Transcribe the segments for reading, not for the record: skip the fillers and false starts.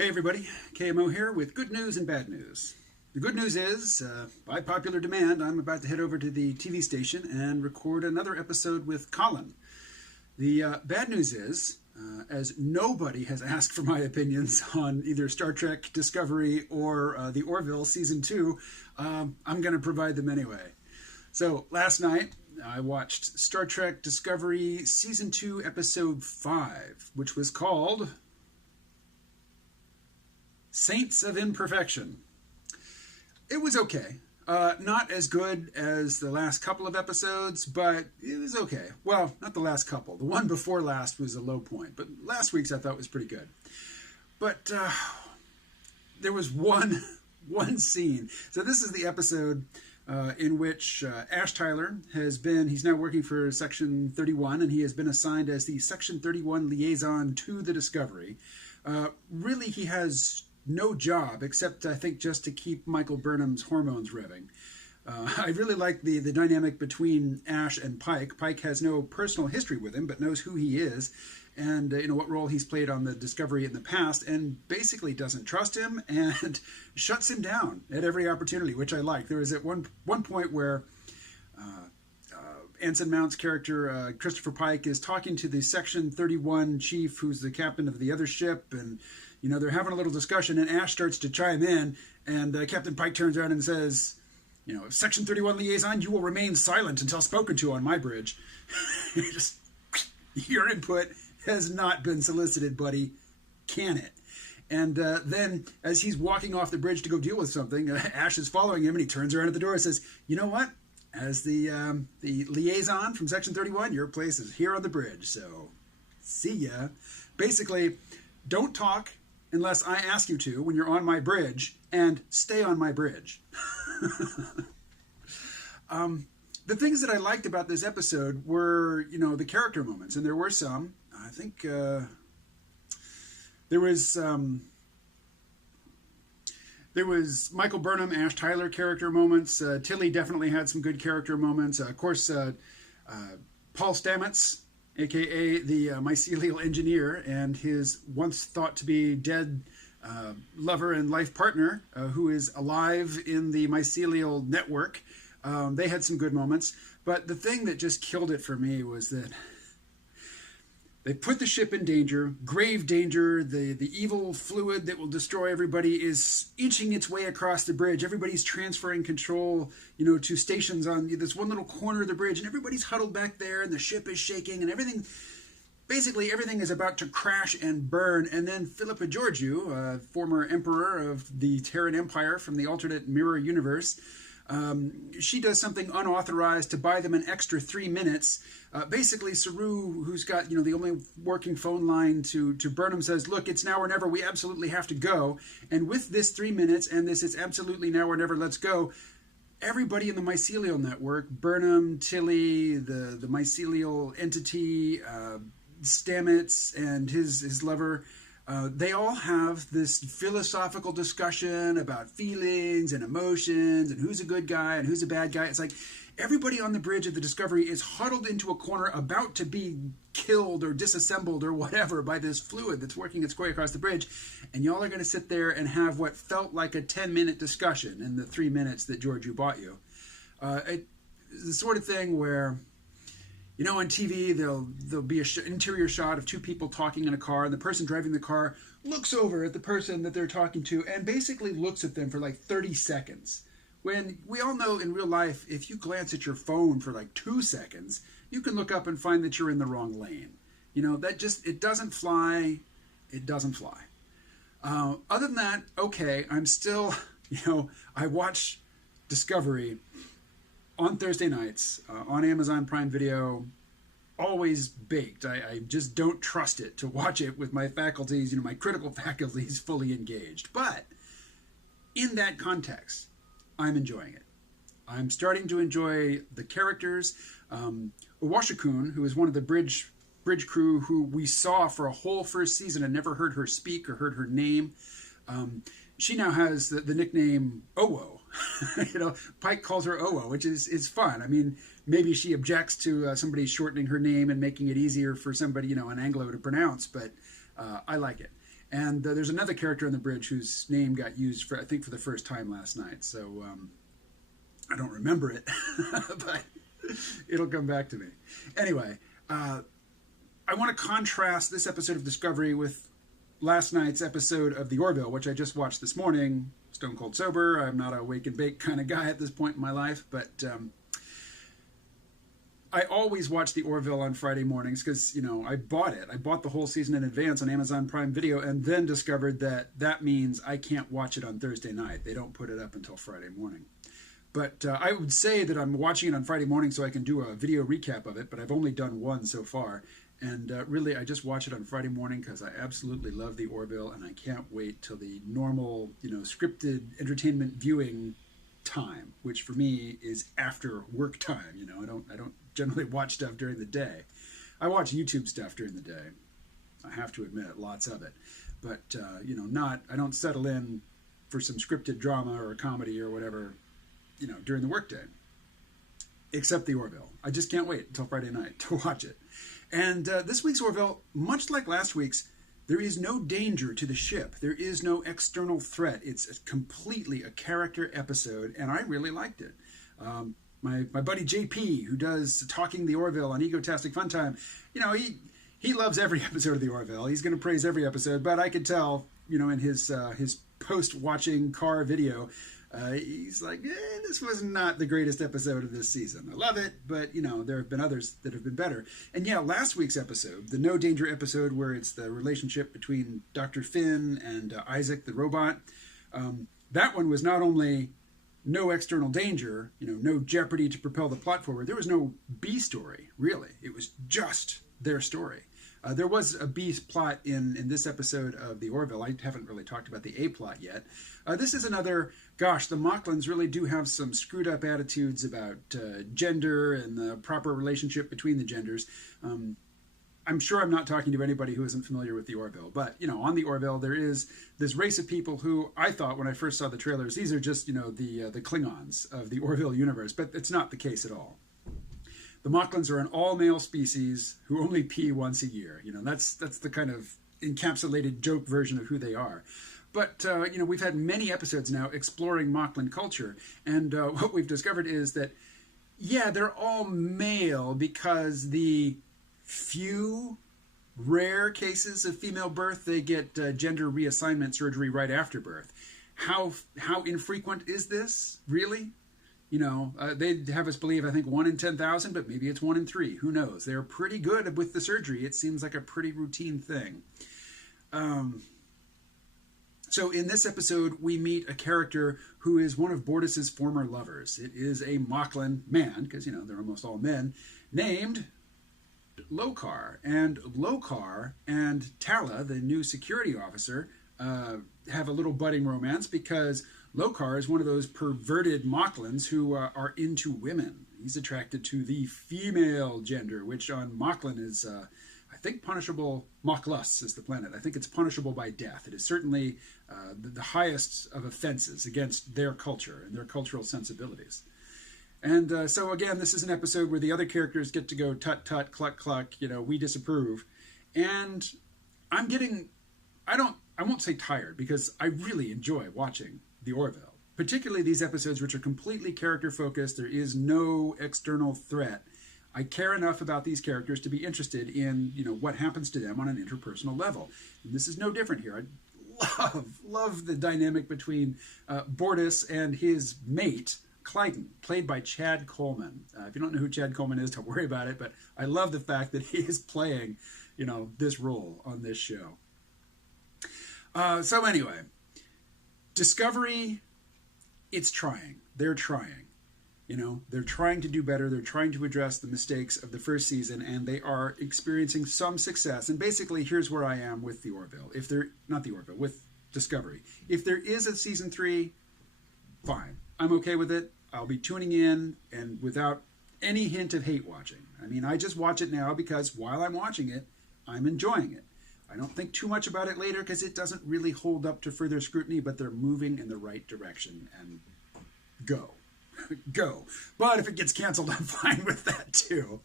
Hey everybody, KMO here with good news and bad news. The good news is, by popular demand, I'm about to head over to the TV station and record another episode with Colin. The bad news is, as nobody has asked for my opinions on either Star Trek Discovery or the Orville Season 2, I'm going to provide them anyway. So, last night, I watched Star Trek Discovery Season 2, Episode 5, which was called Saints of Imperfection. It was okay. Not as good as the last couple of episodes, but it was okay. Well, not the last couple. The one before last was a low point, but last week's I thought was pretty good. But there was one scene. So this is the episode in which Ash Tyler he's now working for Section 31, and he has been assigned as the Section 31 liaison to the Discovery. Really, he has no job except, I think, just to keep Michael Burnham's hormones revving. I really like the dynamic between Ash and Pike. Pike has no personal history with him, but knows who he is and what role he's played on the Discovery in the past, and basically doesn't trust him and shuts him down at every opportunity, which I like. There was at one point where Anson Mount's character, Christopher Pike, is talking to the Section 31 chief, who's the captain of the other ship, and they're having a little discussion, and Ash starts to chime in, and Captain Pike turns around and says, Section 31 liaison, you will remain silent until spoken to on my bridge. Just, your input has not been solicited, buddy. Can it? And then, as he's walking off the bridge to go deal with something, Ash is following him, and he turns around at the door and says, you know what? As the liaison from Section 31, your place is here on the bridge, so see ya. Basically, don't talk unless I ask you to when you're on my bridge, and stay on my bridge. The things that I liked about this episode were, the character moments, and there were some. I think there was Michael Burnham, Ash Tyler character moments. Tilly definitely had some good character moments. Of course, Paul Stamets, a.k.a. the mycelial engineer, and his once thought to be dead lover and life partner, who is alive in the mycelial network. They had some good moments. But the thing that just killed it for me was that they put the ship in danger, grave danger. The evil fluid that will destroy everybody is inching its way across the bridge. Everybody's transferring control, to stations on this one little corner of the bridge, and everybody's huddled back there, and the ship is shaking, and basically everything is about to crash and burn. And then Philippa Georgiou, former emperor of the Terran Empire from the alternate mirror universe, she does something unauthorized to buy them an extra 3 minutes. Basically, Saru, who's got the only working phone line to Burnham, says, "Look, it's now or never. We absolutely have to go." And with this 3 minutes and this "it's absolutely now or never, let's go," everybody in the mycelial network, Burnham, Tilly, the mycelial entity, Stamets, and his lover, they all have this philosophical discussion about feelings and emotions and who's a good guy and who's a bad guy. It's like everybody on the bridge of the Discovery is huddled into a corner about to be killed or disassembled or whatever by this fluid that's working its way across the bridge. And y'all are going to sit there and have what felt like a 10-minute discussion in the 3 minutes that Georgiou bought you. It's the sort of thing where, on TV, there'll be an interior shot of two people talking in a car, and the person driving the car looks over at the person that they're talking to and basically looks at them for like 30 seconds. When we all know in real life, if you glance at your phone for like 2 seconds, you can look up and find that you're in the wrong lane. It doesn't fly. It doesn't fly. Other than that, okay, I'm still, I watch Discovery on Thursday nights on Amazon Prime Video, always baked. I just don't trust it to watch it with my faculties, my critical faculties fully engaged. But in that context, I'm enjoying it. I'm starting to enjoy the characters. Owashikun, who is one of the bridge crew who we saw for a whole first season and never heard her speak or heard her name, she now has the nickname Owo. Pike calls her Owo, which is fun. I mean, maybe she objects to somebody shortening her name and making it easier for somebody, an Anglo to pronounce, but I like it. And there's another character on the bridge whose name got used for, I think, for the first time last night. So I don't remember it, but it'll come back to me. Anyway, I want to contrast this episode of Discovery with last night's episode of The Orville, which I just watched this morning. Stone cold sober. I'm not a wake and bake kind of guy at this point in my life, but I always watch The Orville on Friday mornings because, you know, I bought it. I bought the whole season in advance on Amazon Prime Video and then discovered that means I can't watch it on Thursday night. They don't put it up until Friday morning. But I would say that I'm watching it on Friday morning so I can do a video recap of it, but I've only done one so far. And really, I just watch it on Friday morning because I absolutely love The Orville, and I can't wait till the normal, you know, scripted entertainment viewing time, which for me is after work time. You know, I don't generally watch stuff during the day. I watch YouTube stuff during the day. I have to admit, lots of it. But you know, I don't settle in for some scripted drama or comedy or whatever, you know, during the workday. Except The Orville. I just can't wait until Friday night to watch it. And this week's Orville, much like last week's, there is no danger to the ship. There is no external threat. It's completely a character episode, and I really liked it. My buddy JP, who does Talking the Orville on Egotastic Fun Time, you know, he loves every episode of the Orville. He's going to praise every episode, but I could tell, you know, in his post-watching car video, he's like, this was not the greatest episode of this season. I love it, but, you know, there have been others that have been better. And yeah, last week's episode, the No Danger episode, where it's the relationship between Dr. Finn and Isaac the robot, that one was not only no external danger, you know, no jeopardy to propel the plot forward. There was no B story, really. It was just their story. There was a B plot in this episode of The Orville. I haven't really talked about the A plot yet. This is another, gosh, the Mocklins really do have some screwed up attitudes about gender and the proper relationship between the genders. I'm sure I'm not talking to anybody who isn't familiar with The Orville, but, you know, on The Orville, there is this race of people who I thought when I first saw the trailers, these are just, you know, the Klingons of the Orville universe, but it's not the case at all. The Mocklins are an all-male species who only pee once a year. You know, that's the kind of encapsulated joke version of who they are. But, you know, we've had many episodes now exploring Mocklin culture, and what we've discovered is that, yeah, they're all male because the few rare cases of female birth, they get gender reassignment surgery right after birth. How infrequent is this, really? You know, they have us believe, I think, 1 in 10,000, but maybe it's 1 in 3. Who knows? They're pretty good with the surgery. It seems like a pretty routine thing. So in this episode, we meet a character who is one of Bortus's former lovers. It is a Mocklin man, because, you know, they're almost all men, named Lokar. And Lokar and Tala, the new security officer, have a little budding romance because Lokar is one of those perverted Mocklins who are into women. He's attracted to the female gender, which on Mocklin is, I think, punishable. Mocklus is the planet. I think it's punishable by death. It is certainly the highest of offenses against their culture and their cultural sensibilities. And so, again, this is an episode where the other characters get to go tut, tut, cluck, cluck, you know, we disapprove. And I'm getting, I won't say tired, because I really enjoy watching The Orville, particularly these episodes which are completely character-focused. There is no external threat. I care enough about these characters to be interested in, you know, what happens to them on an interpersonal level. And this is no different here. I love the dynamic between Bortus and his mate, Clyden, played by Chad Coleman. If you don't know who Chad Coleman is, don't worry about it, but I love the fact that he is playing, you know, this role on this show. So anyway, Discovery, it's trying. They're trying. You know, they're trying to do better. They're trying to address the mistakes of the first season, and they are experiencing some success. And basically, here's where I am with The Orville. With Discovery. If there is a season 3, fine. I'm okay with it. I'll be tuning in and without any hint of hate watching. I mean, I just watch it now because while I'm watching it, I'm enjoying it. I don't think too much about it later because it doesn't really hold up to further scrutiny, but they're moving in the right direction, and go. Go. But if it gets canceled, I'm fine with that too.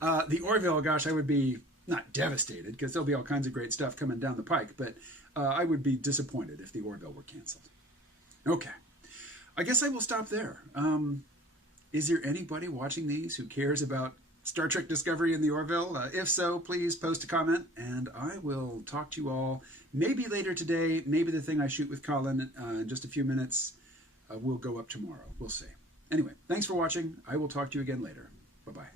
The Orville, gosh, I would be not devastated because there'll be all kinds of great stuff coming down the pike, but I would be disappointed if the Orville were canceled. Okay, I guess I will stop there. Is there anybody watching these who cares about Star Trek Discovery and the Orville? If so, please post a comment, and I will talk to you all maybe later today. Maybe the thing I shoot with Colin in just a few minutes will go up tomorrow. We'll see. Anyway, thanks for watching. I will talk to you again later. Bye-bye.